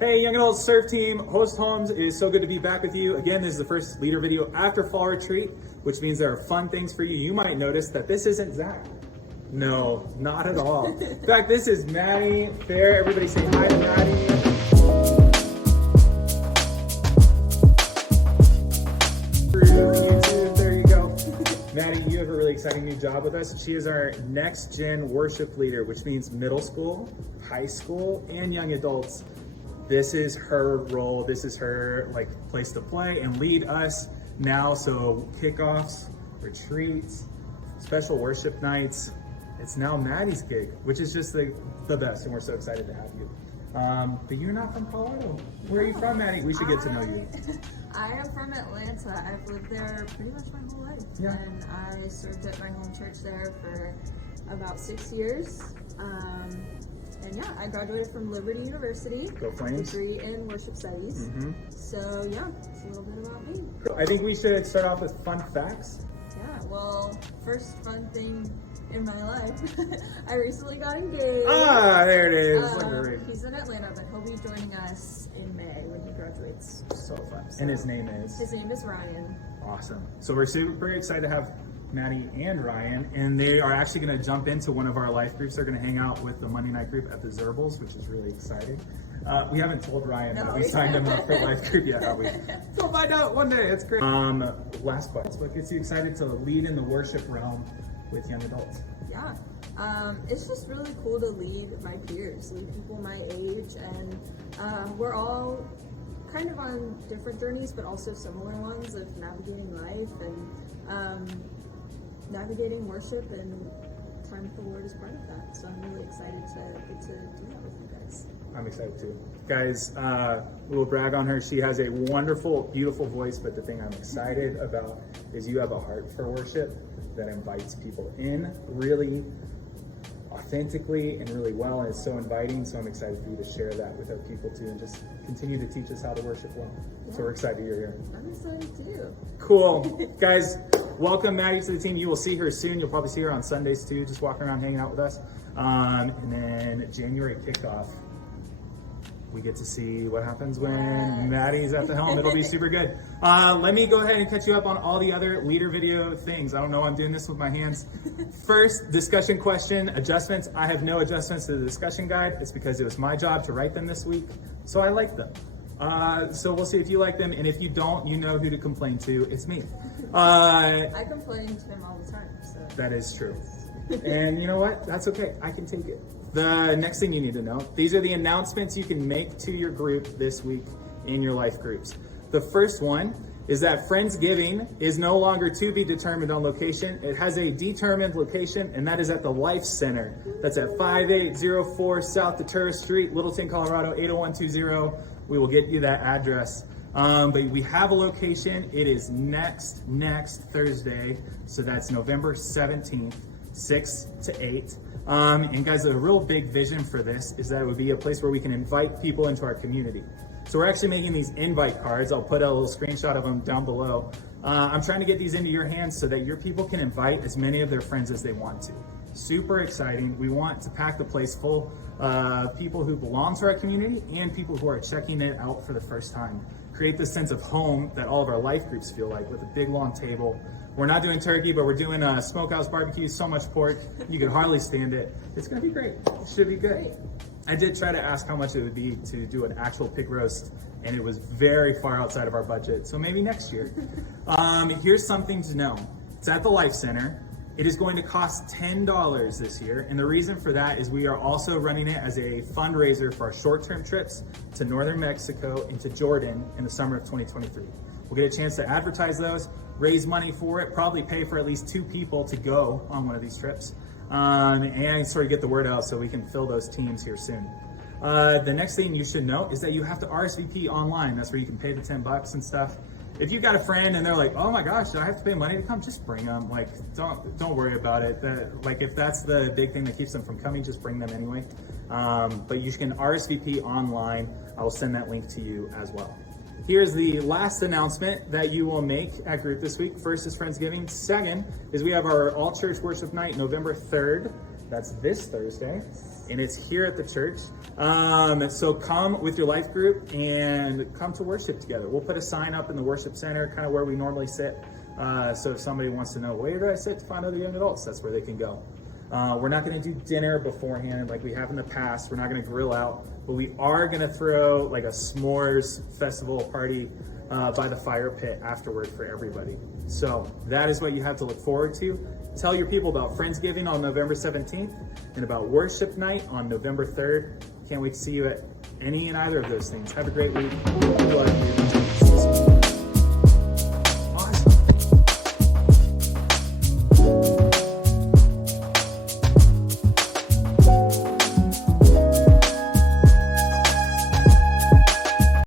Hey, Young Adults Surf Team, Host Homes, it is so good to be back with you. Again, this is the first leader video after fall retreat, which means there are fun things for you. You might notice that this isn't Zach. No, not at all. In fact, this is Maddie Fair. Everybody say hi to Maddie. YouTube, there you go. Maddie, you have a really exciting new job with us. She is our next gen worship leader, which means middle school, high school, and young adults. This is her role. This is her place to play and lead us now. So kickoffs, retreats, special worship nights. It's now Maddie's gig, which is just the best, and we're so excited to have you. But you're not from Colorado. Where are you from, Maddie? We should get to know you. I am from Atlanta. I've lived there pretty much my whole life. Yeah. And I served at my home church there for about 6 years. And yeah, I graduated from Liberty University. Go Flames. Degree in worship studies. So yeah, it's a little bit about me. I think we should start off with fun facts. Yeah, well, first fun thing in my life, I recently got engaged. Ah, there it is. Look at it. He's in Atlanta, but he'll be joining us in May when he graduates. So fun. And his name is? His name is Ryan. Awesome. So we're super excited to have Maddie and Ryan, and they are actually going to jump into one of our life groups. They're going to hang out with the Monday night group at the Zerbles, which is really exciting. We haven't told Ryan that we signed him up for life group yet, have we? We'll find out one day. It's great. Last but what gets you excited to lead in the worship realm with young adults? Yeah, it's just really cool to lead my peers, lead people my age, and we're all kind of on different journeys, but also similar ones of navigating life and navigating worship, and time with the Lord is part of that. So I'm really excited to get to do that with you guys. I'm excited too. Guys, we'll brag on her. She has a wonderful, beautiful voice, but the thing I'm excited about is you have a heart for worship that invites people in really authentically and really well, and it's so inviting. So I'm excited for you to share that with our people too, and just continue to teach us how to worship well. Yeah. So we're excited you're here. I'm excited too. Cool. Guys, welcome Maddie to the team. You will see her soon. You'll probably see her on Sundays too, just walking around hanging out with us. And then January kickoff, we get to see what happens when Maddie's at the helm. It'll be super good. Let me go ahead and catch you up on all the other leader video things. I don't know, I'm doing this with my hands. First, discussion question, adjustments. I have no adjustments to the discussion guide. It's because it was my job to write them this week, so I like them. So we'll see if you like them, and if you don't, you know who to complain to. It's me. I complain to him all the time. So. That is true. And you know what? That's okay. I can take it. The next thing you need to know, these are the announcements you can make to your group this week in your life groups. The first one is that Friendsgiving is no longer to be determined on location. It has a determined location, and that is at the Life Center. That's at 5804 South Datura Street, Littleton, Colorado, 80120. We will get you that address. But we have a location. It is next Thursday. So that's November 17th, 6 to 8. And guys, a real big vision for this is that it would be a place where we can invite people into our community. So we're actually making these invite cards. I'll put a little screenshot of them down below. I'm trying to get these into your hands so that your people can invite as many of their friends as they want to. Super exciting. We want to pack the place full of people who belong to our community and people who are checking it out for the first time. Create this sense of home that all of our life groups feel like, with a big long table. We're not doing turkey, but we're doing a smokehouse barbecue, so much pork, you could hardly stand it. It's gonna be great. It should be good. I did try to ask how much it would be to do an actual pig roast, and it was very far outside of our budget, so maybe next year. Here's something to know. It's at the Life Center. It is going to cost $10 this year, and the reason for that is we are also running it as a fundraiser for our short-term trips to northern Mexico and to Jordan in the summer of 2023. We'll get a chance to advertise those, raise money for it, probably pay for at least 2 people to go on one of these trips, and sort of get the word out so we can fill those teams here soon. The next thing you should know is that you have to RSVP online. That's where you can pay the $10 and stuff. If you've got a friend and they're like, oh my gosh, do I have to pay money to come? Just bring them. Like, don't worry about it. If that's the big thing that keeps them from coming, just bring them anyway. But you can RSVP online. I will send that link to you as well. Here's the last announcement that you will make at group this week. First is Friendsgiving. Second is we have our all church worship night, November 3rd That's this Thursday, and it's here at the church. So come with your life group and come to worship together. We'll put a sign up in the worship center, kind of where we normally sit. So if somebody wants to know where do I sit to find other young adults, that's where they can go. We're not going to do dinner beforehand like we have in the past. We're not going to grill out, but we are going to throw like a s'mores festival party by the fire pit afterward for everybody. So that is what you have to look forward to. Tell your people about Friendsgiving on November 17th and about worship night on November 3rd. Can't wait to see you at any and either of those things. Have a great week. We love you.